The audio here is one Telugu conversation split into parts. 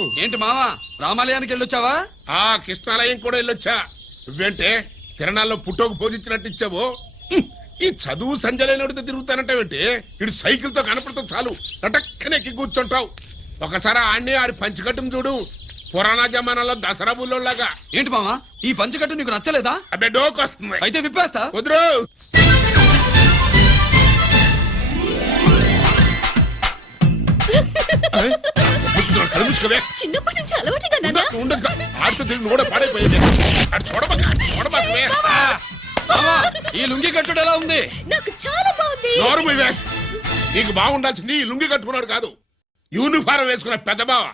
బాబు. ఏంటి మావా రామాలయానికి వెళ్ళొచ్చావా? ఆ కృష్ణాలయం కూడా వెళ్ళొచ్చా. నువ్వేంటే తిరణాల్లో పుట్టోకు పూజించినట్టు ఇచ్చావు. ఈ చదువు సంజలైనడితో తిరుగుతానంటావేంటి? ఇడు సైకిల్ తో కనపడతావు చాలు లటక్కనెక్కి కూర్చుంటావు. ఒకసారి ఆడిని ఆడి పంచికట్టును చూడు, పురాణ జమానాలో దసరా బుల్లోలాగా. ఏంటి మావా ఈ పంచకట్టు నీకు నచ్చలేదా? అబ్బే డోకు వస్తుంది. అయితే విప్పేస్తా. కుదురు. చిన్నప్పటి నుంచి అలవాటుగా ఆడితో తిరిగి కూడా పాడైపోయింది. చూడబాకవే. ఈ లుంగి కట్టుడు ఎలా ఉంది? నాకు చాలా బాగుంది. నీకు బాగుండాల్సింది ఈ లుంగి కట్టుకున్నాడు కాదు, యూనిఫారం వేసుకున్న పెద్ద బావ.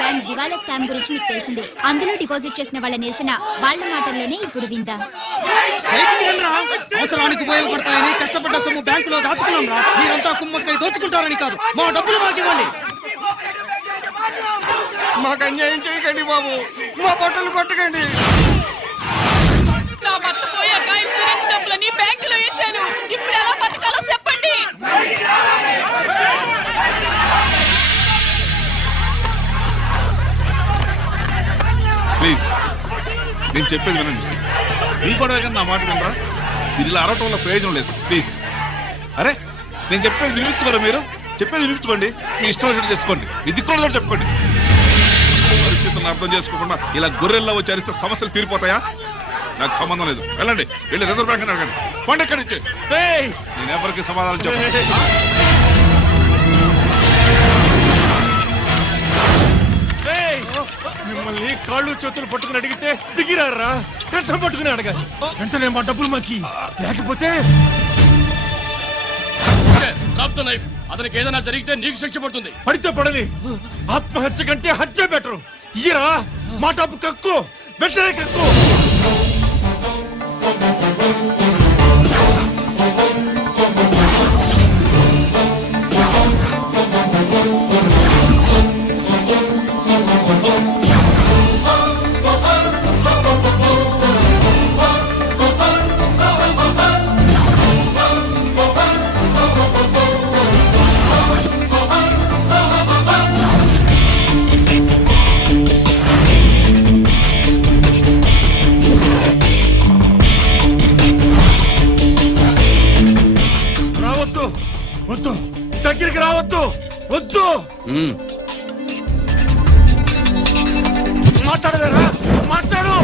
బ్యాంక్ దివాలా స్కామ్ గురించి మీకు తెలిసిందే. అందులో డిపాజిట్ చేసిన వాళ్ళ నిరసన వాళ్ళ మాటల్లోనే ఇప్పుడు విందాం. అవసరానికి ఉపయోగపడతాయని కష్టపడ్డ సొమ్ము బ్యాంకులో దాచుకున్నాం రా. మీరంతా కుమ్మక్కై దోచుకుంటారని కాదు, మా డబ్బులు మాకు ఇవ్వండి. మాకు అన్యాయం చేయకండి బాబు, మా బట్టలు కొట్టకండి. నా భర్త పోయాక ఇన్సూరెన్స్ డబ్బులని బ్యాంకులో వేశాను. ఇప్పుడు ఎలా బతకాలో చెప్పండి. ప్లీజ్ నేను చెప్పేది వినండి. మీ కూడా నా మాట వినరా? మీరు ఇలా అరవటం వల్ల ప్రయోజనం లేదు. ప్లీజ్ అరే నేను చెప్పేది వినిపించుకోరా? మీరు చెప్పేది వినిపించుకోండి, మీ ఇష్టం వచ్చినట్టు చేసుకోండి. ఇది కూడా చెప్పుకోండి. పరిస్థితులను అర్థం చేసుకోకుండా ఇలా గొర్రెల్లో వచ్చి అరిస్తే సమస్యలు తీరిపోతాయా? నాకు సంబంధం లేదు. వెళ్ళండి, వెళ్ళి రిజర్వ్ బ్యాంక్ అడగండి. కొండ ఎక్కడి నుంచి నేను ఎవరికి సమాధానం చెప్పను. మిమ్మల్ని కాళ్ళు చేతులు పట్టుకుని అడిగితే దిగిరారా? కష్టం పట్టుకుని అడగాలి. వెంటనే మా డబ్బులు మాకి, లేకపోతే అతనికి ఏదైనా జరిగితే నీకు శిక్ష పడుతుంది. పడితే పడని, ఆత్మహత్య కంటే హత్య బెటరు. ఇయ్యరా మా డబ్బు కక్కు, వెంటనే కక్కు. వద్దు, దగ్గరికి రావద్దు, వద్దు. మాట్లాడవేరా? మాట్లాడు.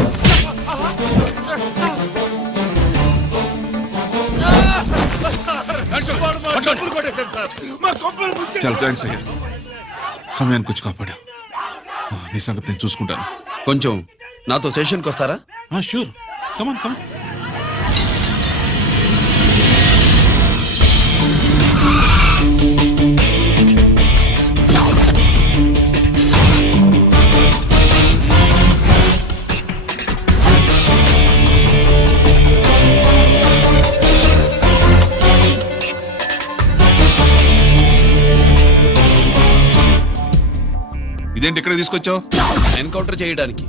చాలా థ్యాంక్స్ అయ్యా, సమయానికి వచ్చి కాపాడా. నీ సంగతి నేను చూసుకుంటాను. కొంచెం నాతో సెషన్కి వస్తారా? షూర్, కమాన్ కమాన్. ఇదేంటి ఇక్కడ తీసుకొచ్చావు? ఎన్కౌంటర్ చేయడానికి.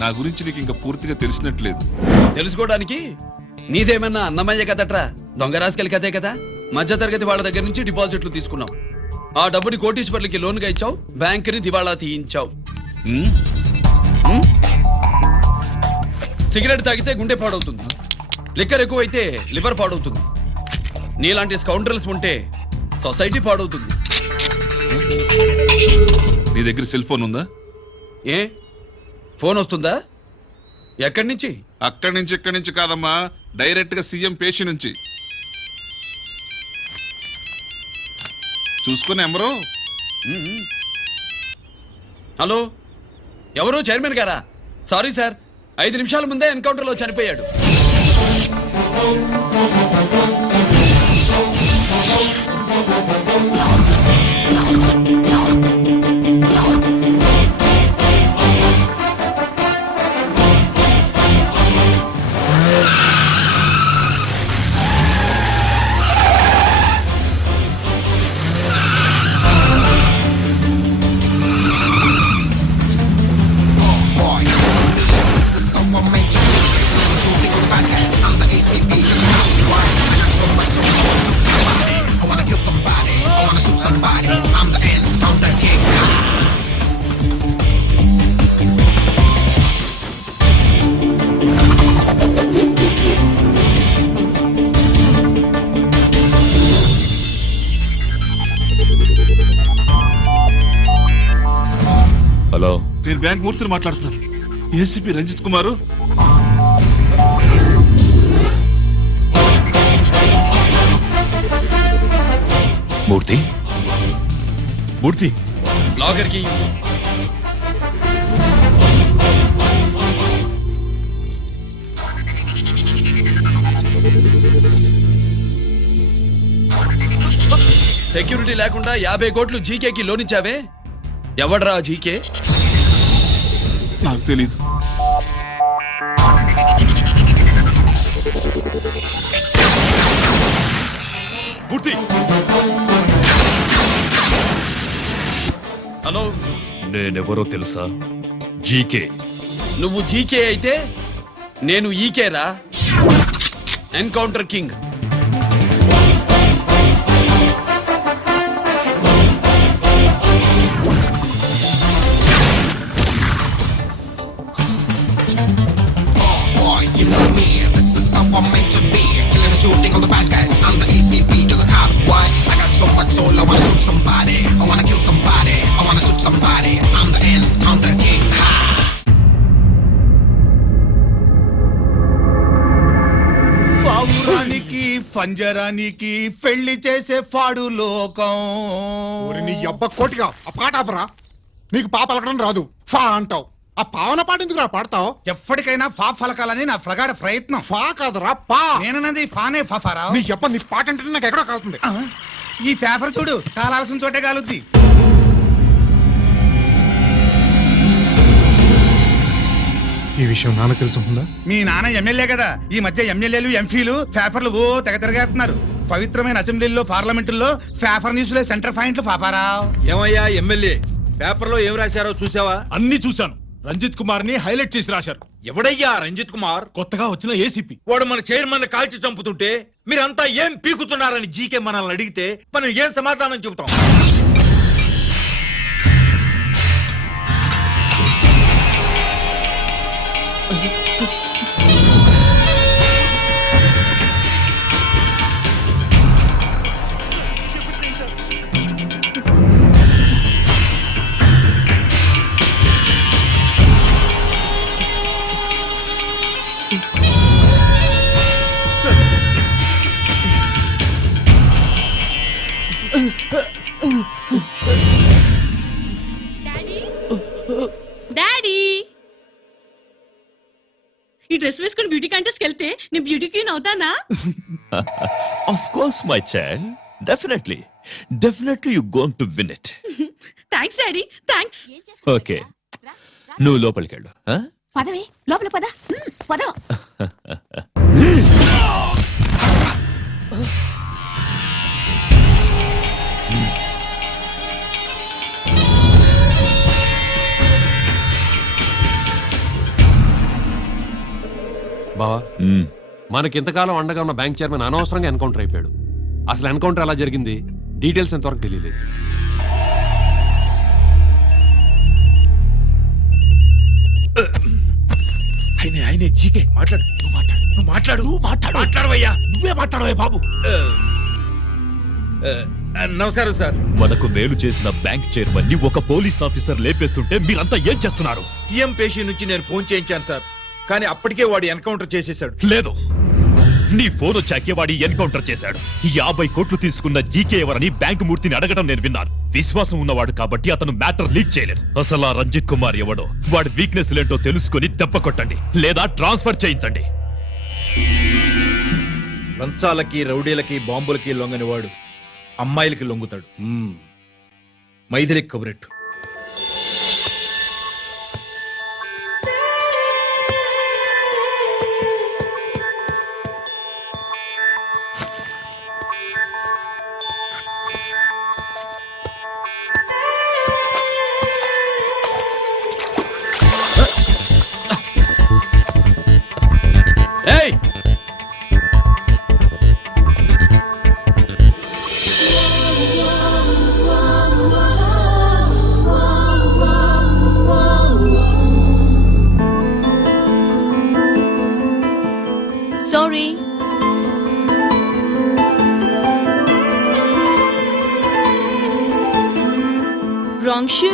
నా గురించి నీకు ఇంకా పూర్తిగా తెలిసినట్లేదు. తెలుసుకోవడానికి నీదేమన్నా అన్నమయ్య కదట్రా, దొంగ రాసుకెళ్ళి కదే కదా. మధ్య తరగతి వాళ్ళ దగ్గర నుంచి డిపాజిట్లు తీసుకున్నావు. ఆ డబ్బుని కోటీశ్వర్లకి లోన్గా ఇచ్చావు, బ్యాంకుని దివాళా తీయించావు. సిగరెట్ తాగితే గుండె పాడవుతుంది, లిక్కర్ ఎక్కువైతే లివర్ పాడవుతుంది. నీలాంటి స్కౌండ్రల్స్ ఉంటే సొసైటీ పాడవుతుంది. నీ దగ్గర సెల్ ఫోన్ ఉందా? ఏ ఫోన్ వస్తుందా? ఎక్కడి నుంచి? అక్కడి నుంచి ఇక్కడి నుంచి కాదమ్మా, డైరెక్ట్ గా సీఎం పేషి నుంచి. చూసుకుని ఎవరు? హలో, ఎవరు? చైర్మన్ గారా? సారీ సార్, 5 నిమిషాల ముందే ఎన్కౌంటర్లో చనిపోయాడు. Someone make you feel the big podcast. I'm the ACP. నేను బ్యాంక్ మూర్తిని మాట్లాడుతున్నాను. ఏసీపీ రంజిత్ కుమారు. మూర్తి మూర్తి లాకర్ కి సెక్యూరిటీ లేకుండా 50 కోట్లు జీకేకి లోన్ ఇచ్చావే, ఎవడ్రా జీకే? నాకు తెలీదు. మూర్తి హలో, నేనెవరో తెలుసా? జీకే. నువ్వు జీకే అయితే నేను ఈకేరా, encounter king. You know me, this is how I'm meant to be. Killing and shooting all the bad guys. I'm the ACP to the cop. Why? I got so much soul, I wanna shoot somebody. I wanna kill somebody. I wanna shoot somebody. I'm the Encounter King. Ha! పావురానికి పంజరానికి పెళ్లి చేసే ఫాడు లోకం. నీ అబ్బ కోటిగా ఆ పాట ఆపరా. నీకు పాప పలకడం రాదు, ఫా అంటావు. ఆ పావన పాట ఎందుకు పాడతావు? ఎప్పటికైనా ఫా ఫలకాలని నా ప్రగాఢ ప్రయత్నం. ఫా కాదురా పా. నేనన్నది ఫానే ఫాఫారా. నీ చెప్ప నీ పాట అంటే నాకు ఎక్కడో కాలుతుంది. ఈ పేపర్ చూడు, కాలాల్సిన చోటే కాలుద్ది. ఈ విషయం నాన్న తెలుసుకుందా? మీ నాన్న ఎమ్మెల్యే కదా, ఈ మధ్య ఎమ్మెల్యేలు ఎంపీలు పేపర్లు ఓ తెగ తిరగేస్తున్నారు. పవిత్రమైన అసెంబ్లీల్లో పార్లమెంటుల్లో పేపర్ న్యూస్లే సెంటర్ పాయింట్లు ఫాఫారా. ఏమయ్యా ఎమ్మెల్యే, పేపర్లో ఏం రాశారో చూసావా? అన్ని చూశాను. రంజిత్ కుమార్ ని హైలైట్ చేసి రాశారు. ఎవడయ్యా రంజిత్ కుమార్? కొత్తగా వచ్చిన ఏసీపీ. వాడు మన చైర్మన్ కాల్చి చంపుతుంటే మీరంతా ఏం పీకుతున్నారని జీకే మనల్ని అడిగితే మనం ఏం సమాధానం చెబుతాం? డాడీ, ఈ డ్రెస్ వేసుకుని బ్యూటీ కాంటెస్ట్ వెళ్తే నేను బ్యూటీ క్వీన్ అవుతానా? Of course my child, definitely you going to win it. Thanks daddy, thanks. Okay, నువ్వు లోపలికి వెళ్ళు. పదవే లోపల పద. పద. బావా, మనకింతకాలం అండగా ఉన్న బ్యాంక్ చైర్మన్ అనవసరంగా ఎన్కౌంటర్ అయిపోయాడు. అసలు ఎన్కౌంటర్ ఎలా జరిగింది డీటెయిల్స్ ఎంతవరకు తెలియలేదు. ఆయనే జీకే. మాట్లాడు, మాట్లాడవయ్యా. నువ్వే మాట్లాడవే బాబు. నమస్కారం సార్. మనకు మేలు చేసిన బ్యాంక్ చైర్మన్ ని ఒక పోలీస్ ఆఫీసర్ లేపేస్తుంటే మీరంతా ఏం చేస్తున్నారు? సీఎం పేషీ నుంచి నేను ఫోన్ చేయించాను సార్, కానీ అప్పటికే వాడు ఎన్కౌంటర్ చేసేశాడు. లేదు, నీ ఫోన్ వచ్చాకే వాడి ఎన్కౌంటర్ చేశాడు. 50 కోట్లు తీసుకున్న జీకే ఎవరని బ్యాంకు మూర్తిని అడగడం నేను విన్నాను. విశ్వాసం ఉన్నవాడు కాబట్టి అతను మ్యాటర్ లీక్ చేయలేదు. అసలు ఆ రంజిత్ కుమార్ ఎవడో, వాడి వీక్నెస్ ఏంటో తెలుసుకుని దెబ్బ కొట్టండి, లేదా ట్రాన్స్ఫర్ చేయించండి. లంచాలకి, రౌడీలకి, బాంబులకి లొంగని వాడు అమ్మాయిలకి లొంగుతాడు. మైథిలి కబురెట్టు. ఏయ్, sorry. Wrong shoe.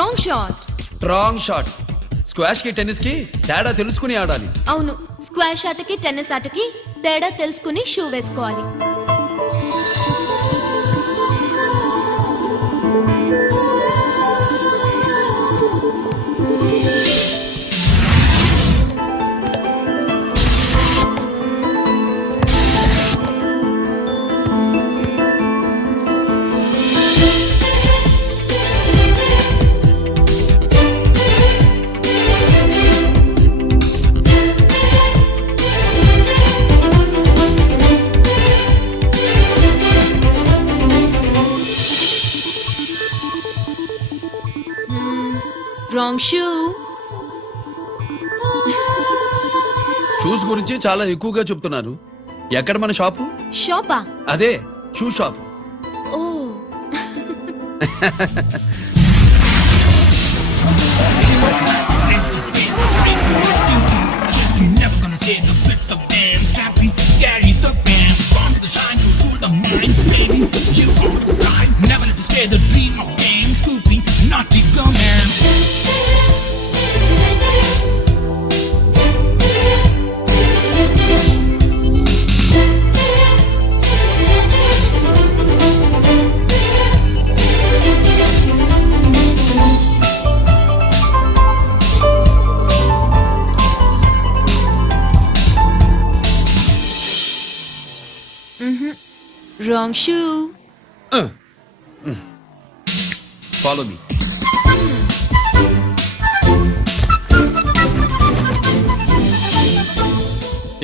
Wrong shot. Wrong shot. Squash కి టెన్నిస్ కి తేడా తెలుసుకుని ఆడాలి. అవును, స్క్వాష్ ఆటకి టెన్నిస్ ఆటకి తేడా తెలుసుకుని షూ వేసుకోవాలి. Wrong shoe. షూస్ గురించి చాలా ఎక్కువగా చెప్తున్నారు. ఎక్కడ మన షాపు? షాపా? అదే షూ షాప్. ఓ. Wrong shoe. Follow me.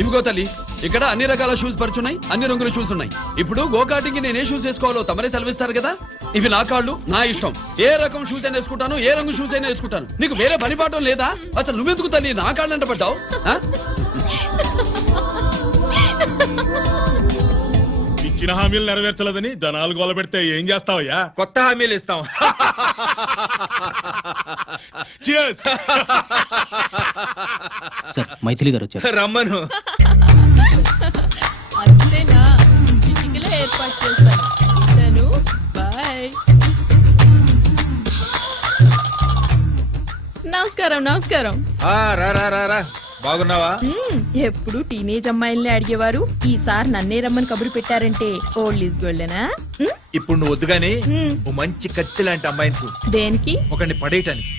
ఇవిగో తల్లి, ఇక్కడ అన్ని రకాల షూస్ పరుచున్నాయి, అన్ని రంగుల షూస్ ఉన్నాయి. ఇప్పుడు గోకాటింగ్ నేను ఏ షూస్ వేసుకోవాలో తమరే సెలవిస్తారు కదా. ఇవి నా కాళ్ళు, నా ఇష్టం. ఏ రకం షూస్ అయినా వేసుకుంటాను, ఏ రంగు షూస్ అయినా వేసుకుంటాను. నీకు వేరే పనిపాఠం లేదా? అసలు నువ్వెందుకు తల్లి నా కాళ్ళు అంట పడ్డావు? ఇచ్చిన హామీలు నెరవేర్చలేదని జనాలు గోల పెడితే ఏం చేస్తావయ్యా? కొత్త హామీలు ఇస్తాం. Cheers. సార్ మైథిలి గారు వచ్చారు. రమ్మను. అంతేనా? మీటింగ్లో ఏర్పాటు చేస్తాను. బాయ్. నమస్కారం. నమస్కారం. రా రా రా రా. బాగున్నావా? ఎప్పుడు టీనేజ్ అమ్మాయిల్ని అడిగేవారు, ఈసారి నన్నే రమ్మని కబురు పెట్టారంటే ఓల్డ్ ఈజ్ గోల్డెనా? ఇప్పుడు నువ్వు వద్దుగాని ఓ మంచి కత్తి లాంటి అమ్మాయిని చూడు. దేనికి? ఒకరిని పడేయటానికి.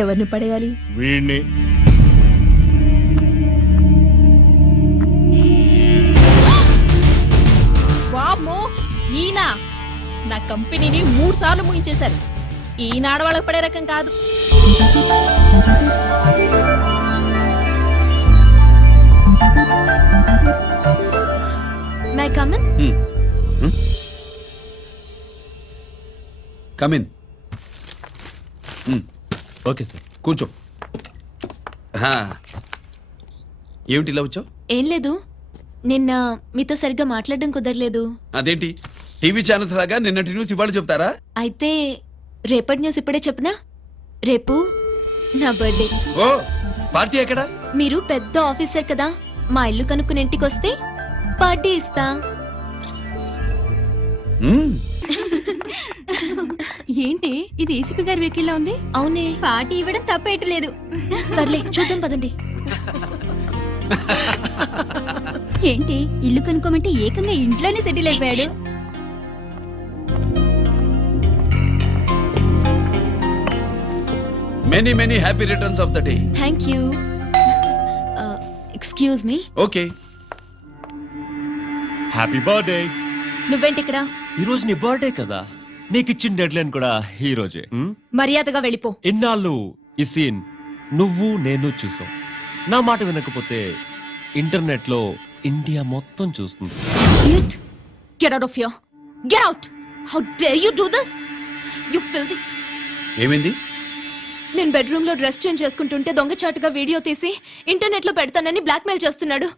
ఎవరిని పడేయాలి? వీణ్ణి. వామ్మో, ఈయన నా కంపెనీని 3 సార్లు ముగించేశారు. ఈయన ఆడవాళ్ళకి పడే రకం కాదు. My come on. Come in. Okay sir. కూర్చో. ఏమిటి ఇలా వచ్చావు? ఏం లేదు, నిన్న మీతో సరిగ్గా మాట్లాడడం కుదరలేదు. అదేంటి, టీవీ ఛానల్స్ లాగా నిన్నటి న్యూస్ ఇవాళ చెప్తారా? అయితే రేపటి న్యూస్ ఇప్పుడే చెప్పనా? రేపు నా బర్త్డే. ఓ, పార్టీ ఎక్కడా? మీరు పెద్ద ఆఫీసర్ కదా, మా ఇల్లు కనుక్కుని ఇంటికి వస్తే పార్టీ ఇస్తా. ఏంటి ఇది ఏసీపీ గారి వెహికల్ ఉంది? అవునే, పార్టీ ఇవ్వడం తప్పేయట్లేదు. సర్లే చూద్దాం పదండి. ఏంటి ఇల్లు కొనుక్కోమంటే ఏకంగా ఇంట్లోనే సెటిల్ అయిపోయాడు. Many many happy returns of the day. Thank you. Excuse me, okay. Happy birthday. నువ్వేంటి ఇక్కడ? ఈ రోజు నీ బర్త్డే కదా, నీకు ఇచ్చిన డెడ్ లైన్ కూడా ఈ రోజే. మర్యాదగా వెళ్ళిపో. ఇన్నాళ్ళు ఈ సీన్ నువ్వు నేను చూసాం. నా మాట వినకపోతే ఇంటర్నెట్ లో ఇండియా మొత్తం చూస్తుంది. Idiot! Get out of here! Get out! How dare you do this? You filthy! ఏమైంది? నేను బెడ్రూమ్ లో డ్రెస్ చేంజ్ చేసుకుంటుంటే దొంగచాటుగా వీడియో తీసి ఇంటర్నెట్ లో పెడతానని బ్లాక్మెయిల్ చేస్తున్నాడు.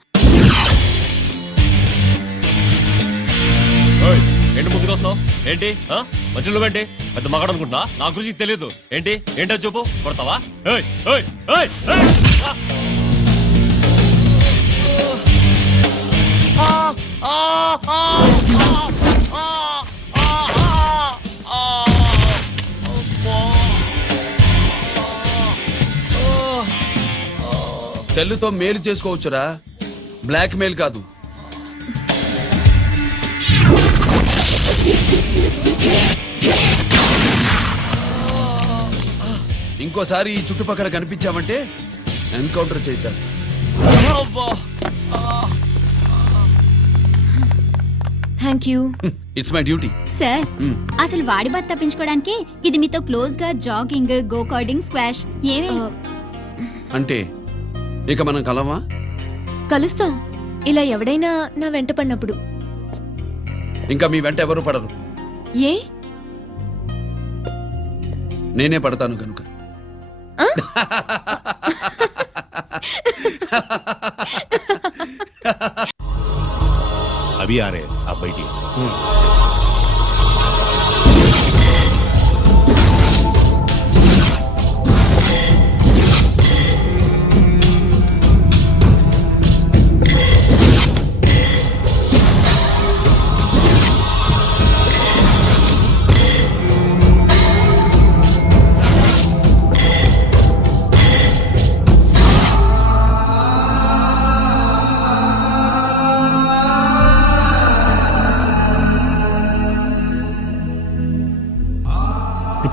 ఏంటి ముందుకు వస్తున్నావు? ఏంటి మధ్యలో ఏంటి? పెద్ద మగాడు అనుకుంటున్నా, నా గురించి తెలియదు. ఏంటి ఏంటో చెప్పు, కొడతావా? ఏయ్, ఏయ్, ఏయ్, ఏయ్! సెల్లుతో మేలు చేసుకోవచ్చురా, బ్లాక్ మెయిల్ కాదు. ఇంకోసారి ఈ చుట్టుపక్కల కనిపించామంటే ఎన్కౌంటర్ చేశారు. Thank you. It's my duty. Sir అసలు వాడి బాధ తప్పించుకోవడానికి ఇది మీతో క్లోజ్ గా జాగింగ్, గో కార్డింగ్, స్క్వాష్ ఏమే అంటే ఇక మనం కలవా? కలుస్తాం, ఇలా ఎవడైనా నా వెంట పడినప్పుడు. ఇంకా మీ వెంట ఎవరు పడరు. ఏ? నేనే పడతాను కనుక. అవి ఆరే ఆ బయటి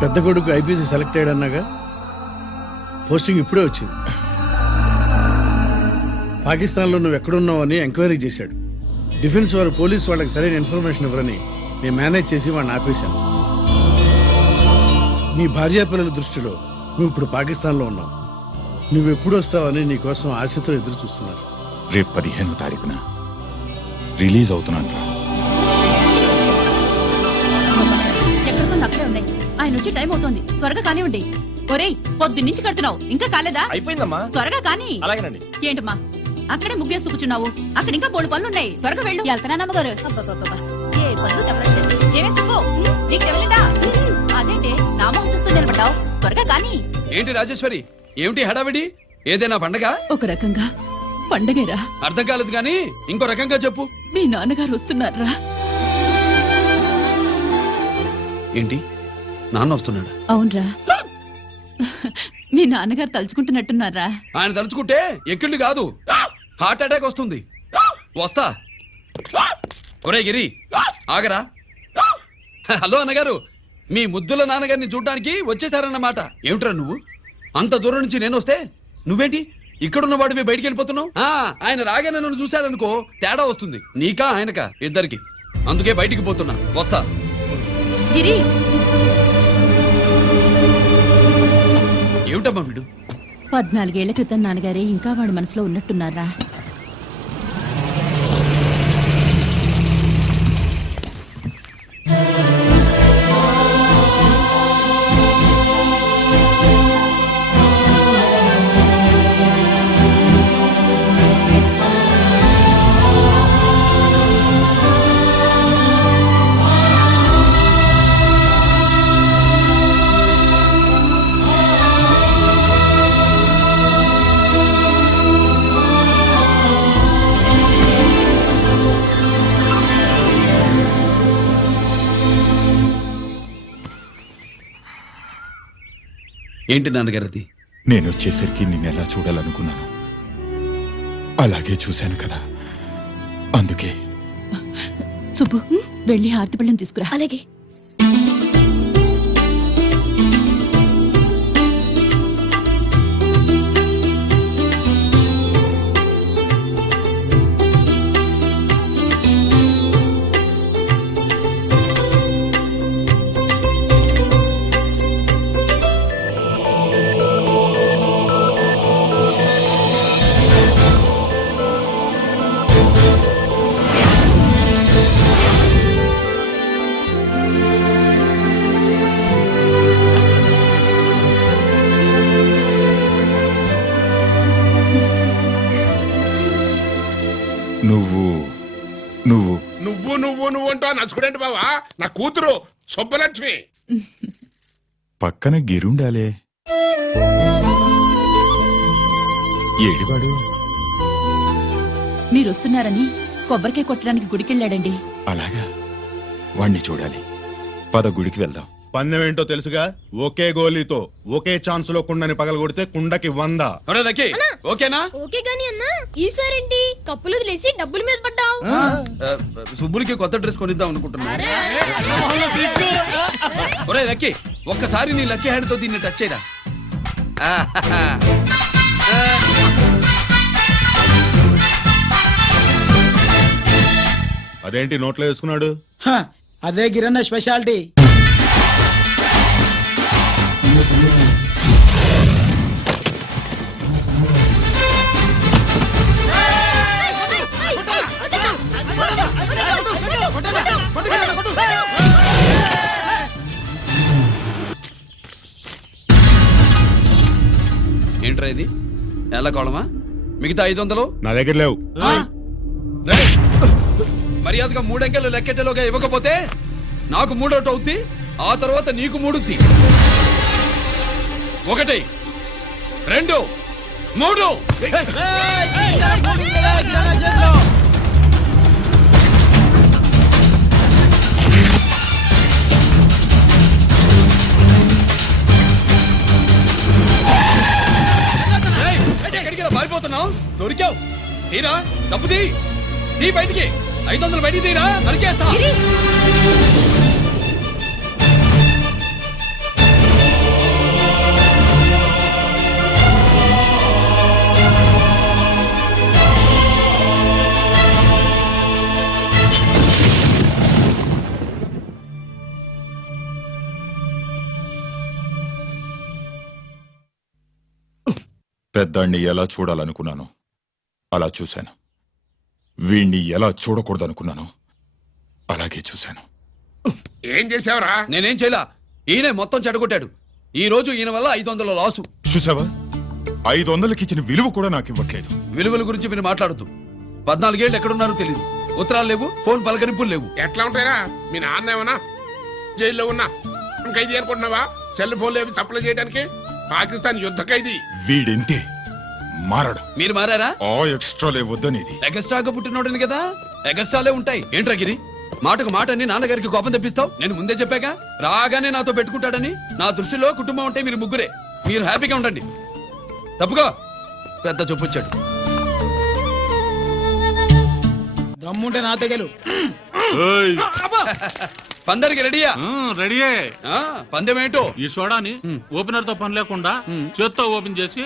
పెద్ద కొడుకు ఐపీసీ సెలెక్ట్ అయ్యాడన్నాగా, పోస్టింగ్ ఇప్పుడే వచ్చింది. పాకిస్తాన్లో నువ్వు ఎక్కడున్నావు అని ఎంక్వైరీ చేశాడు. డిఫెన్స్ వారు పోలీస్ వాళ్ళకి సరైన ఇన్ఫర్మేషన్ ఇవ్వరని నేను మేనేజ్ చేసి వాడిని ఆపేశాను. నీ భార్యాపిల్లల దృష్టిలో నువ్వు ఇప్పుడు పాకిస్తాన్లో ఉన్నావు. నువ్వు ఎప్పుడు వస్తావని నీ కోసం ఆశతో ఎదురు చూస్తున్నారు. రేపు 15వ తారీఖున రిలీజ్ అవుతున్నాను. అక్కడే ఉన్నాయి, ఆయన వచ్చి టైం అవుతోంది, త్వరగా కానివ్వండి. ఒరేయ్, పొద్దున్నుంచి కడుతున్నావు, ఇంకా కాలేదా? అయిపోయిందమ్మా. త్వరగా కానీ. అలాగేనండి. ఏంటమ్మా అక్కడే ముగ్గేస్తూ కూర్చున్నావు? అక్కడ ఇంకా 3 పనులు ఉన్నాయి, త్వరగా వెళ్ళు. వెళ్తానా నమ్మగారు? ఏ పనులు తెవరండి. ఏమే సుబ్బు, నీకు తెవలేదా? అదేంటి నా మొహం చూస్తూ నిలబడ్డావు? త్వరగా కానీ. ఏంటి రాజేశ్వరి, ఏమిటి హడావిడి? ఏదైనా పండగ? ఒక రకంగా పండగేరా. అర్థం కాలేదు కానీ ఇంకో రకంగా చెప్పు. మీ నాన్నగారు వస్తున్నారా? ఏంటి, నాన్న వస్తున్నాడా? అవునరా, మీ నాన్నగారు తలుచుకుంటున్నట్టున్నారా? ఆయన తలుచుకుంటే ఎక్కిళ్ళు కాదు, హార్ట్ అటాక్ వస్తుంది. వస్తా. ఒరే గిరి, ఆగరా. హలో అన్నగారు, మీ ముద్దుల నాన్నగారిని చూడడానికి వచ్చేసారన్నమాట. ఏమిట్రా నువ్వు? అంత దూరం నుంచి నేను వస్తే నువ్వేంటి ఇక్కడున్న వాడివి బయటికి వెళ్ళిపోతున్నావు? ఆయన రాగానే నన్ను చూశాడనుకో తేడా వస్తుంది, నీకా ఆయనకా ఇద్దరికి. అందుకే బయటికి పోతున్నా, వస్తా. గిరి, ఏమిటమ్మా వీడు? 14 ఏళ్ల క్రితం నాన్నగారే ఇంకా వాడి మనసులో ఉన్నట్టున్నారా? ఏంటి నాన్నగారు అది? నేను వచ్చేసరికి నిన్ను ఎలా చూడాలనుకున్నాను అలాగే చూశాను కదా, అందుకే. సుబ్బు వెళ్ళి హారతి పళ్ళని తీసుకురా. అలాగే. నువ్వు నువ్వు నువ్వు నువ్వు నువ్వు అంటూ నచ్చుకునేంటి బావా? నా కూతురు సుబ్బలక్ష్మి. పక్కన గిరుండాలే. ఏడివాడు? మీరు వస్తున్నారని కొబ్బరికాయ కొట్టడానికి గుడికెళ్ళాడండి. అలాగా, వాణ్ణి చూడాలి. పద గుడికి వెళ్దాం. పందెం ఏంటో తెలుసుగా, ఒకే గోలీతో ఒకే ఛాన్స్ లో కుండని పగలగొడితే కుండకి 100. ఓకేనా? ఓకే గాని అన్నా, ఈసారేంటి కప్పులు వదిలేసి డబ్బుల మీద పడ్డావు? సుబ్బులకి కొత్త డ్రెస్ కొనిద్దాం అనుకుంటున్నా. ఒరే లక్కీ, ఒక్కసారి నీ లక్కీ హ్యాండ్ తో దీన్ని టచ్ చేయరా. అదేంటి నోట్లో వేసుకున్నాడు? అదే గిరన్న స్పెషాలిటీ. ఏంట్రా ఇది? ఎలా కోళమా? మిగతా 500 నా దగ్గర లేవు. మర్యాదగా 3 అంకెలు లెక్కెట్టేలోగా ఇవ్వకపోతే నాకు 3 అవుద్ది, ఆ తర్వాత నీకు 3. 1 2 3. ఎక్కడికి పారిపోతున్నావు? దొరికావు. తీరా డబ్బు తీ బయటికి. 500 బయటికి తీరా, నరికేస్తా. పెద్దాన్ని ఎలా చూడాలనుకున్నాను అలా చూశాను. వీణ్ణి ఎలా చూడకూడదనుకున్నాను అలాగే చూశాను. ఏం చేసావురా? నేనేం చేయలా, ఈయనే మొత్తం చెడగొట్టాడు. ఈ రోజు ఈయన వల్ల 500 లాసు. చూసావా, 500కి ఇచ్చిన విలువ కూడా నాకు ఇవ్వట్లేదు. విలువల గురించి మీరు మాట్లాడద్దు. 14 ఏళ్ళు ఎక్కడున్నారో తెలియదు. ఉత్తరాలు లేవు, ఫోన్ పలకరింపులు లేవు. ఎట్లా ఉంటాయిరా? మీ నాన్న ఏమన్నా జైల్లో ఉన్నా ఖైదీ అనుకుంటున్నావా? సెల్ ఫోన్ లేవి సప్లై చేయడానికి? పాకిస్తాన్ యుద్ధ ఖైదీ. వీడింతే, మారడు. మీరు మారారా? ఆ ఎక్స్ట్రాలే వద్దనేది. ఎగస్ట్రాగా పుట్టినోడని కదా, ఎగస్ట్రాలే ఉంటాయి. ఏంట్రా గిరి, మాటకు మాట అని నాన్నగారికి కోపం తెప్పిస్తావు? నేను ముందే చెప్పాగా, రాగానే నాతో పెట్టుకుంటాడని. నా దృష్టిలో కుటుంబం ఉంటే మీరు ముగ్గురే. మీరు హ్యాపీగా ఉండండి. తప్పుగా పెద్ద చొప్పొచ్చాడు. దమ్ముంటే నా తెగలు. పందరికి రెడీయా? రెడీయే. పందెం ఏంటో? ఈ సోడాని ఓపెనర్ తో పని లేకుండా చేత్తో ఓపెన్ చేసి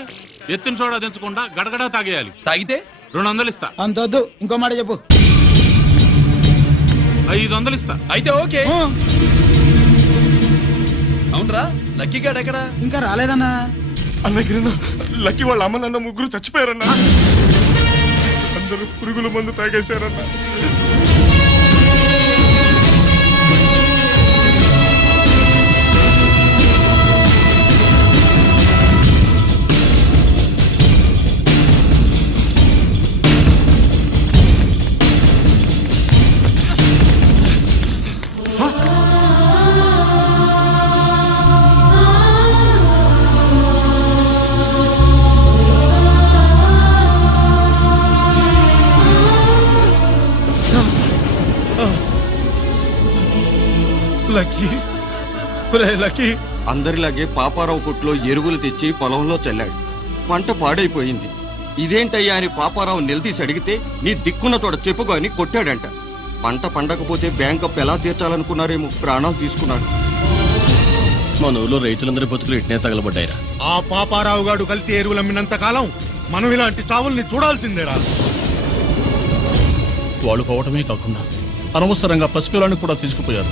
ఎత్తిన సోడా దించకుండా గడగడా తాగేయాలి. తాగితే 200 ఇస్తా. అంతొద్దు, ఇంకో మాట చెప్పు. 500 ఇస్తా. అయితే ఓకే. అవునరా, లక్కీ గాడు ఎక్కడా? ఇంకా రాలేదన్నా. అన్నగిరినా, లక్కీ వాళ్ళ అమ్మ నాన్న ముగ్గురు చచ్చిపోయారన్నా. అందరూ పురుగుల మందు తాగేశారన్నా. లక్కీ, లక్కీ అందరిలాగే పాపారావు కొట్లో ఎరువులు తెచ్చి పొలంలో చల్లాడు. పంట పాడైపోయింది. ఇదేంటయ్యా అని పాపారావు నిలదీసి అడిగితే నీ దిక్కున్న తోడ చెప్పుకో అని కొట్టాడంట. పంట పండకపోతే బ్యాంక్ అప్పు ఎలా తీర్చాలనుకున్నారేమో ప్రాణాలు తీసుకున్నారు. మన ఊళ్ళో రైతులందరి బతుకులు ఇట్నే తగలబడ్డాయిరా. ఆ పాపారావు గాడు కల్తీ ఎరువులు అమ్మినంత కాలం మనం ఇలాంటి చావుల్ని చూడాల్సిందేరా. వాళ్ళు పోవటమే కాకుండా అనవసరంగా పసిపిల్లాన్ని కూడా తీసుకుపోయారు.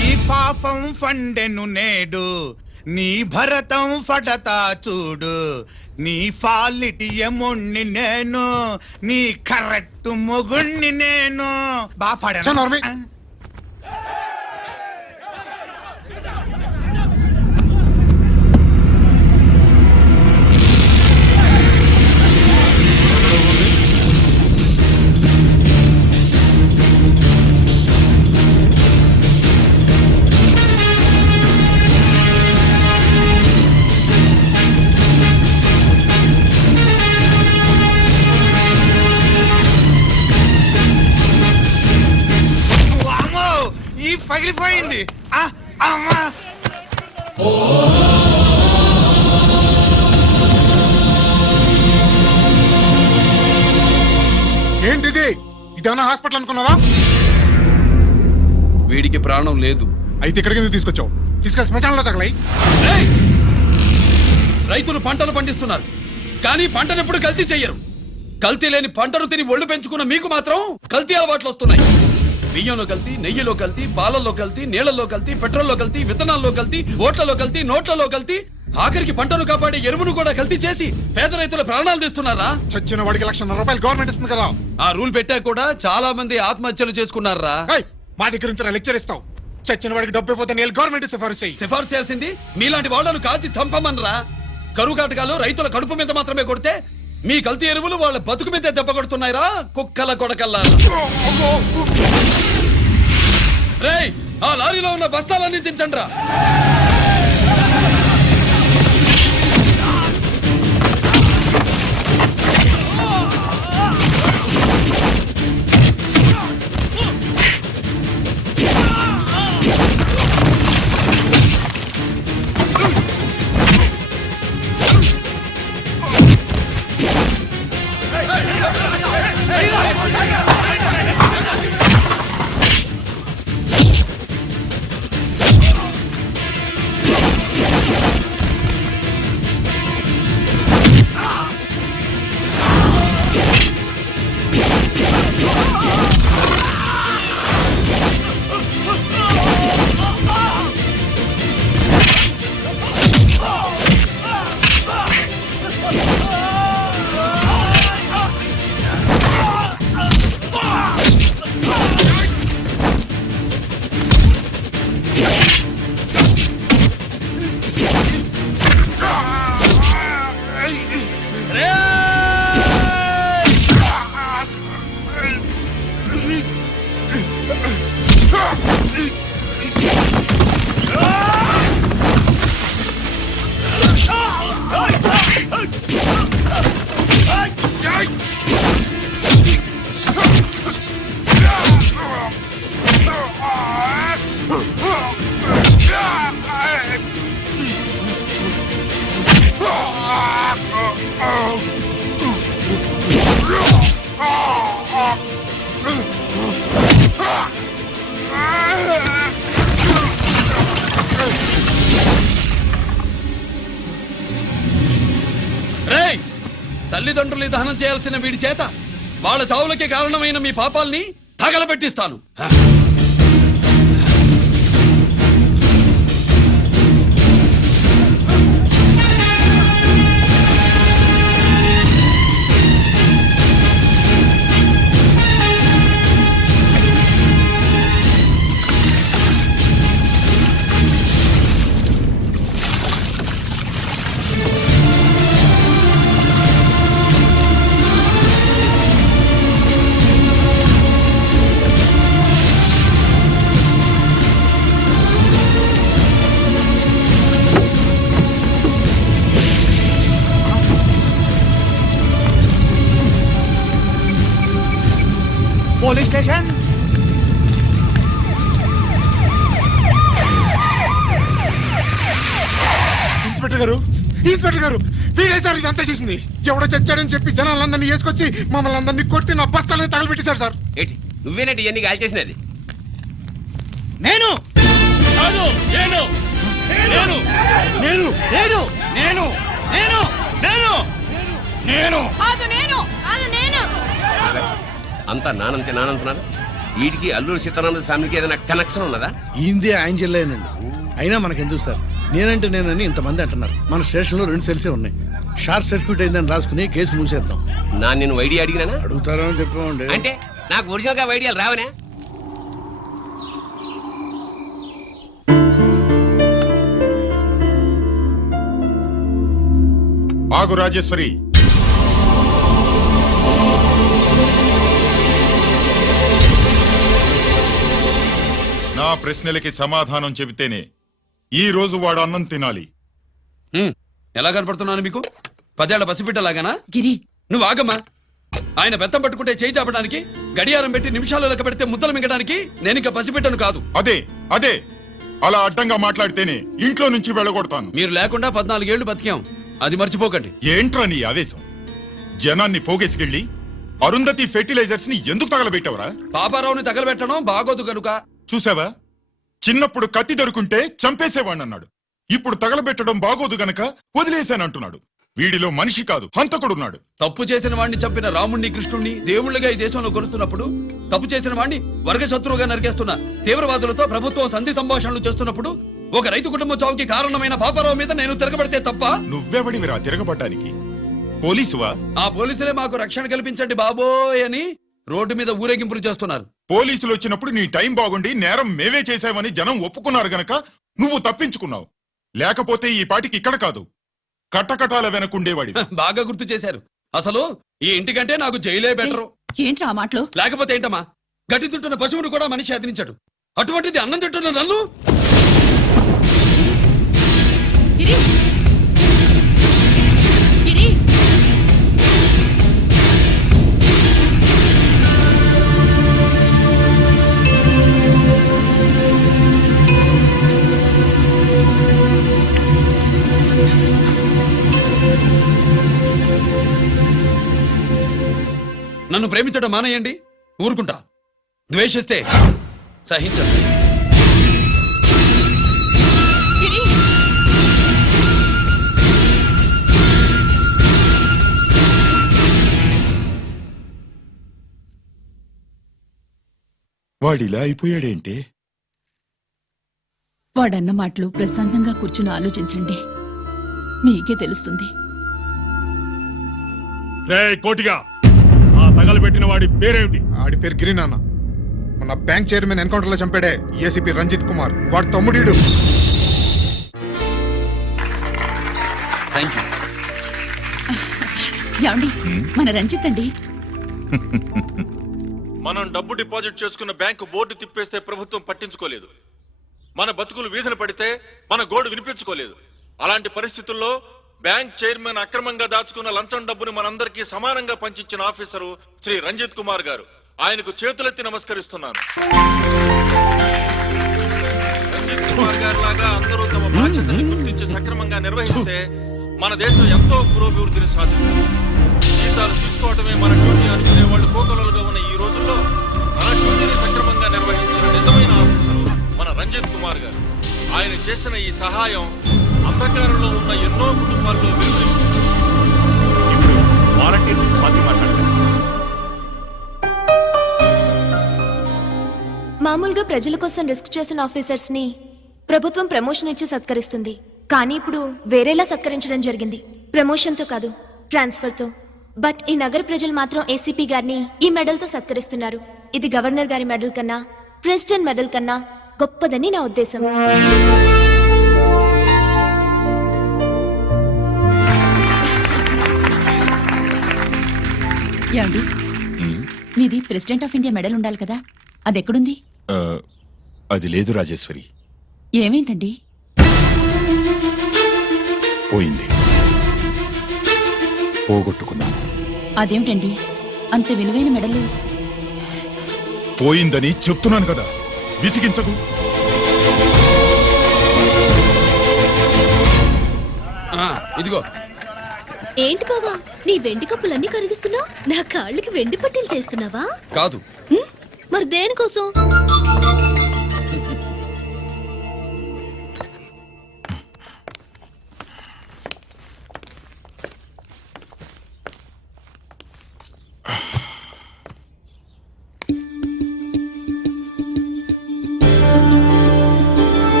ఈ పాపం ఫండెను నేడు నీ భరతం ఫటతా చూడు. నీ ఫాలిటి ఎముణ్ణి నేను, నీ కరెక్ట్ మొగుణ్ణి నేను. చనోర్మి. ఈ పగిలిపోయింది. అమ్మా ఏంటిది? ఇదేమన్నా హాస్పిటల్ అనుకున్నావా? వీడికి ప్రాణం లేదు. అయితే ఇక్కడికి ఎందుకు తీసుకొచ్చావు? తీసుకెళ్ళి శ్మశానంలో తగలై. ఏయ్! రైతులు పంటలు పండిస్తున్నారు, కానీ పంటనెప్పుడు కల్తీ చెయ్యరు. కల్తీ లేని పంటను తిని ఒళ్ళు పెంచుకున్న మీకు మాత్రం కల్తీ అలవాట్లు వస్తున్నాయి. బియ్యంలో కల్తీ, నెయ్యిలో కల్తీ, పాలల్లో కల్తీ, నీళ్లలో కల్తీ, పెట్రోల్లో కల్తీ, విత్తనాల్లో కల్తీ, ఓట్లలో కల్తీ, నోట్లలో కల్తీ, ఆఖరికి పంటను కాపాడే ఎరువును కూడా కల్తీ చేసి పేద రైతుల ప్రాణాలు తీస్తున్నారా? చచ్చిన వాడికి ₹1,00,000 గవర్నమెంట్ ఇస్తుంది కదా. ఆ రూల్ పెట్టా కూడా చాలా మంది ఆత్మహత్యలు చేసుకున్నారా? మా దగ్గర ఇంత లెక్చర్ ఇస్తావు. చచ్చిన వాడికి డబ్బు ఇవ్వద్దని గవర్నమెంట్ సిఫారసు చేయి. సిఫార్సు చేయాల్సింది మీలాంటి వాళ్ళను కాల్చి చంపమనరా? కరువు కాటకాలు రైతుల కడుపు మీద మాత్రమే కొడితే మీ కల్తీ ఎరువులు వాళ్ళ బతుకు మీద దెబ్బ కొడుతున్నాయిరా కుక్కల కొడకల్లా. రేయ్, ఆ లారీలో ఉన్న బస్తాలన్నీ దించండ్రా. తల్లిదండ్రులు దహనం చేయాల్సిన వీడి చేత వాళ్ళ చావులకి కారణమైన మీ పాపాల్ని తగలబెట్టిస్తాను. Police station. ఇన్స్పెక్టర్ గారు, ఇన్స్పెక్టర్ గారు, వీడే సార్ ఇదంతా చేసింది. ఎవడో చచ్చాడని చెప్పి జనాలందరినీ వేసుకొచ్చి మమ్మల్ని అందరినీ కొట్టి నా బస్తాలని తగలబెట్టేశారు సార్. ఏంటి నువ్వేనండి ఇవన్నీ గాలి చేసినది? నేను కాదు, నేను నేను నేను నేను నేను నేను నేను నేను కాదు నేను కాదు నేను అంతా నానంటున్నాను. వీడికి అల్లూరు సీతారామరాజు ఫ్యామిలీకి ఏదైనా కనెక్షన్ ఉన్నదా? ఈందే ఆయన జిల్లానండి. అయినా మనకెందుకు సార్, నేనంటే నేనని ఇంతమంది అంటున్నారు. మన స్టేషన్లో 2 సెల్సే ఉన్నాయి. షార్ట్ సర్క్యూట్ అయిందని రాసుకుని కేసు మూసేద్దాం. నేను ఐడియా అడిగినా? అడుగుతారో అని చెప్పామండి. అంటే నాకు ఒరిజినల్ గా ఐడియాలు రావనే? ఆగు రాజేశ్వరి, నా ప్రశ్నలకి సమాధానం చెబితేనే ఈ రోజు వాడు అన్నం తినాలి. ఎలా కనపడుతున్నాను మీకు? 10 ఏళ్ల పసిబిడ్డలాగానా? గిరి నువ్వు ఆగమ్మా. ఆయన బెత్తం పట్టుకుంటే చేయి చాపడానికి, గడియారం పెట్టి నిమిషాలు లెక్క పెడితే ముద్దలు మింగడానికి నేను ఇంకా పసిబిడ్డను కాదు. అదే అదే అలా అడ్డంగా మాట్లాడితేనే ఇంట్లో నుంచి వెళ్ళగొడతాను. మీరు లేకుండా 14 ఏళ్లు బతికాం, అది మర్చిపోకండి. ఏంట్రా నీ ఆవేశం? జనాన్ని పోగేసుకెళ్ళి అరుంధతి ఫెర్టిలైజర్స్ ని ఎందుకు తగలబెట్టావరా? పాపారావుని తగలబెట్టడం బాగోదు కనుక. చూసావా, చిన్నప్పుడు కత్తి దొరుకుంటే చంపేసేవాణ్ణన్నాడు. ఇప్పుడు తగలబెట్టడం బాగోదు గనక వదిలేశానంటున్నాడు. వీడిలో మనిషి కాదు, హంతకుడున్నాడు. తప్పు చేసిన వాడిని చంపిన రాముణ్ణి, కృష్ణుణ్ణి దేవుళ్ళుగా ఈ దేశంలో కొలుస్తున్నప్పుడు, తప్పు చేసిన వాడిని వర్గ శత్రువుగా నరికేస్తున్న తీవ్రవాదులతో ప్రభుత్వం సంధి సంభాషణలు చేస్తున్నప్పుడు, ఒక రైతు కుటుంబం చావుకి కారణమైన పాపారావు మీద నేను తిరగబడితే తప్ప? నువ్వెవడివిరా తిరగబడ్డానికి? పోలీసువా? ఆ పోలీసులే మాకు రక్షణ కల్పించండి బాబోయ్ అని రోడ్డు మీద ఊరేగింపులు చేస్తున్నారు. పోలీసులు వచ్చినప్పుడు నీ టైం బాగుండి నేరం మేవే చేశావని జనం ఒప్పుకున్నారు గనక నువ్వు తప్పించుకున్నావు. లేకపోతే ఈ పాటికి ఇక్కడ కాదు, కట్టకటాల వెనకుండేవాడి. బాగా గుర్తు చేశారు. అసలు ఈ ఇంటికంటే నాకు జైలే బెటరు. ఏంట్రా ఆ మాటలు? లేకపోతే ఏంటమ్మా, గడ్డి తింటున్న పశువును కూడా మనిషి అదిలించాడు. అటువంటిది అన్నం తింటున్న నన్ను? గిరి గిరి నన్ను ప్రేమించడం మానేయండి, ఊరుకుంటా. ద్వేషిస్తే సహించండి. గిరి వాడిలా అయిపోయాడేంటి? వాడన్న మాటలు ప్రశాంతంగా కూర్చుని ఆలోచించండి, మీకే తెలుస్తుంది. రే కోటిగా, ఆ తగలబెట్టిన వాడి పేరేమిటి? ఆడి పేరు గిరి నాన్న. మన బ్యాంక్ చైర్మన్ ఎన్కౌంటర్ లో చంపాడే ఏసీపీ రంజిత్ కుమార్, వాడి తమ్ముడీడు. Thank you. ఏమండి, మన రంజిత్ అండి. మనం డబ్బు డిపాజిట్ చేసుకున్న బ్యాంకు బోర్డు తిప్పేస్తే ప్రభుత్వం పట్టించుకోలేదు. మన బతుకులు వీధులు పడితే మన గోడు వినిపించుకోలేదు. అలాంటి పరిస్థితుల్లో బ్యాంక్ చైర్మన్ అక్రమంగా దాచుకున్న లంచం డబ్బుని మనందరికీ సమానంగా పంచిచ్చిన ఆఫీసరు శ్రీ రంజిత్ కుమార్ గారు. ఆయనకు చేతులెత్తి నమస్కరిస్తున్నాను. రంజిత్ కుమార్ గారి లాగా అందరూ తమ బాధ్యతను గుర్తించి సక్రమంగా నిర్వహిస్తే మన దేశం ఎంతో పురోభివృద్ధిని సాధిస్తుంది. జీతాలు తీసుకోవటమే మన డ్యూటీ అనుకునే వాళ్ళు కోకొలలుగా ఉన్న ఈ రోజుల్లో మన డ్యూటీని సక్రమంగా నిర్వహించిన నిజమైన ఆఫీసరు మన రంజిత్ కుమార్ గారు. ఆయన చేసిన ఈ సహాయం అంధకారంలో ఉన్న ఎన్నో కుటుంబాల్లో వెలుగుని. ఇప్పుడు వారంటీర్ని స్వాతి మాట్లాడతారు. మామూలుగా ప్రజల కోసం రిస్క్ చేసిన ఆఫీసర్స్ ని ప్రభుత్వం ప్రమోషన్ ఇచ్చి సత్కరిస్తుంది. కానీ ఇప్పుడు వేరేలా సత్కరించడం జరిగింది. ప్రమోషన్తో కాదు, ట్రాన్స్ఫర్తో. బట్ ఈ నగర ప్రజలు మాత్రం ఏసీపీ గారిని ఈ మెడల్తో సత్కరిస్తున్నారు. ఇది గవర్నర్ గారి మెడల్ కన్నా, ప్రెసిడెంట్ మెడల్ కన్నా గొప్పదని నా ఉద్దేశం. ఏమండి, మీది ప్రెసిడెంట్ ఆఫ్ ఇండియా మెడల్ ఉండాలి కదా, అది ఎక్కడుంది? అది లేదు రాజేశ్వరి. ఏమైందండి? పోయింది, పోగొట్టుకున్నాను. అదేమిటండి, అంత విలువైన మెడలు పోయిందని చెప్తున్నాను కదా, విసిగించకు. ఇదిగో ఏంటి బావా నీ వెండి కప్పులన్నీ కరిగిస్తున్నావు? నా కాళ్ళకి వెండి పట్టీలు చేస్తున్నావా? కాదు, మరి దేనికోసం?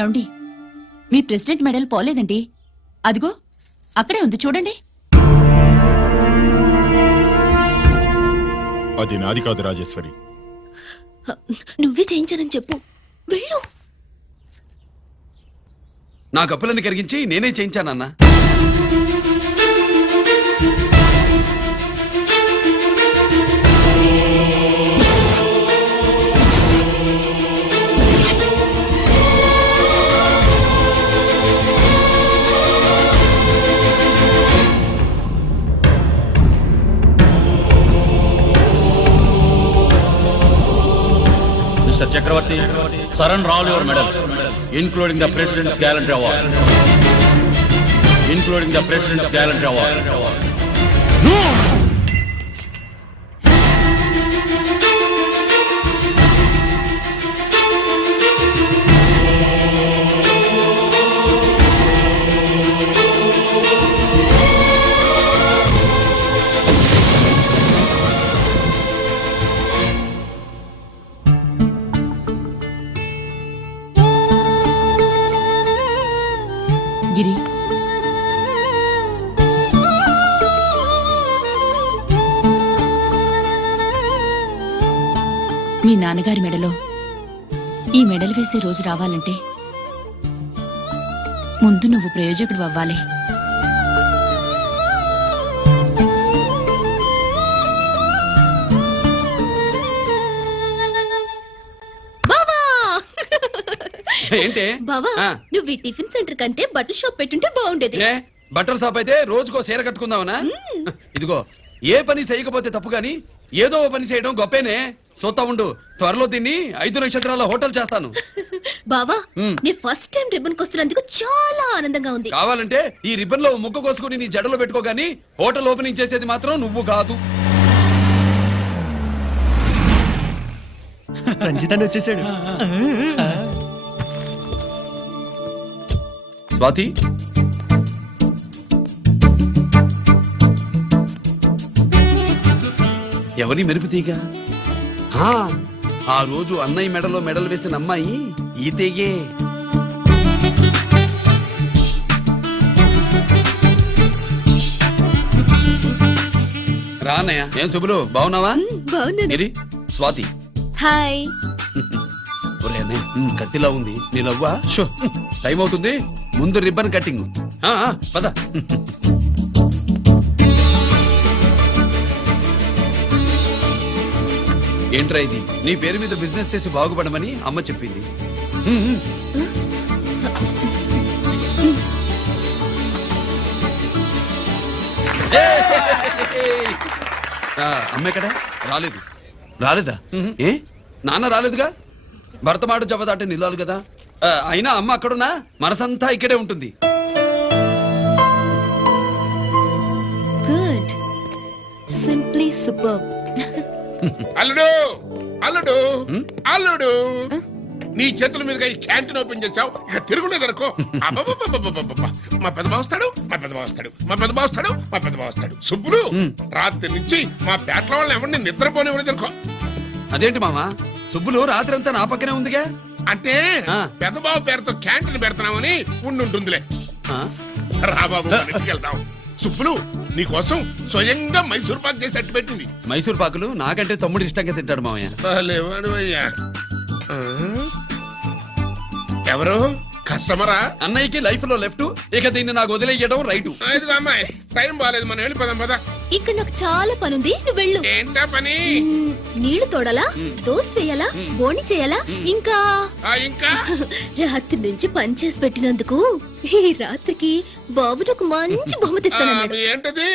ఏమండి, మీ ప్రెసిడెంట్ మెడల్ పోలేదండి. అదిగో అక్కడే ఉంది చూడండి. అది నాది కాదు రాజేశ్వరి. నువ్వే చేయించానని చెప్పు. వెళ్ళు. నా కప్పులన్నీ కరిగించి నేనే చేయించానన్నా. Mr. Chakravarti, surrender all your medals, including the President's Gallantry Award. Including the President's Gallantry Award. గిరి, మీ నాన్నగారి మెడలో ఈ మెడలు వేసే రోజు రావాలంటే ముందు నువ్వు ప్రయోజకుడు అవ్వాలి. ఏంటి బావా ఆ. నువ్వు ఈ టిఫిన్ సెంటర్ కంటే బట్టల షాప్ పెట్టుంటే బాగుండేది. ఏ బట్టల షాప్ అయితే రోజుకో చీర కట్టుకుందామనా? ఇదిగో ఏ పని చేయకపోతే తప్పు గాని ఏదో ఓ పని చేయడం గొప్పేనే. చూస్తా ఉండు, త్వరలో తిని 5 నక్షత్రాల హోటల్ చేస్తాను. బావా నీ ఫస్ట్ టైం రిబ్బన్ కొస్తున్నందుకు చాలా ఆనందంగా ఉంది. కావాలంటే ఈ రిబ్బన్ లో ముక్క కోసుకుని నీ జడలో పెట్టుకోగాని హోటల్ ఓపెనింగ్ చేసేది మాత్రం నువ్వు కాదు. రంజిత్ వచ్చేసాడు. స్వాతి, ఎవరి మెరుపుతీగా? ఆ రోజు అన్నయ్య మెడలో మెడలు వేసిన అమ్మాయి ఈతేగే. రా అన్నయ్య. ఏం శుభులు, బాగున్నావా? బాగున్నాను. ఏరి, స్వాతి. హాయ్. ఒరే అన్నయ్య, కత్తిలా ఉంది నీ నవ్వా? షో, టైం అవుతుంది, ముందు రిబ్బన్ కట్టింగ్. పద. ఏంట్రా ఇది? నీ పేరు మీద బిజినెస్ చేసి బాగుపడమని అమ్మ చెప్పింది. అమ్మ ఎక్కడ? రాలేదు. రాలేదా? ఏ నాన్న రాలేదుగా? భర్త మాట జవదాటే నిల్లాలి కదా. అయినా అమ్మ అక్కడున్నా మనసంతా ఇక్కడే ఉంటుంది. Good, simply super. అల్లుడు అల్లుడు అల్లుడు, నీ చేతుల మీదుగా ఈ క్యాంటీన్ ఓపెన్ చేసావు, ఇక తిరుగులేదు అనుకో. మా పెద్ద బావస్తాడు, మా పెద్ద బావస్తాడు, మా పెద్ద బావస్తాడు, మా పెద్ద బావస్తాడు. సుబ్బులు రాత్రి నుంచి మా పేటల వాళ్ళని ఎవరిని నిద్రపోనివ్వలేదు అనుకో. అదేంటి మామా, సుబ్బులు రాత్రి అంతా నా పక్కనే ఉందిగా. అంటే పెద్ద బావ పేరుతో క్యాంటీన్ పెడుతున్నామని ఉండుంటుందిలే. రా బాబు, మన ఇంటికి వెళ్దాం. సుబ్బులు నీకోసం స్వయంగా మైసూర్ పాక్ చేసి అట్టు పెట్టింది. మైసూర్ పాకులు నాకంటే తమ్ముడు ఇష్టంగా తింటాడు మామయ్య. ఎవరు కస్టమరా? అన్నయ్యకి లైఫ్ లో లెఫ్ట్, ఇక దీన్ని నాకు వదిలేయడం రైటు. అమ్మాయి టైం బాగాలేదు, మనం వెళ్ళిపోదాం పదా. ఇక్కడ నాకు చాలా పనుంది, నువ్వు వెళ్ళు. ఏంటా పని? నీళ్లు తోడాలా, దోశ వేయాలా, బోని చేయాలా, ఇంకా ఇంకా రాత్రి నుంచి పని చేసి పెట్టినందుకు ఈ రాత్రికి బాబు ఒక మంచి బహుమతి ఇస్తానన్నాడు. ఏంటది?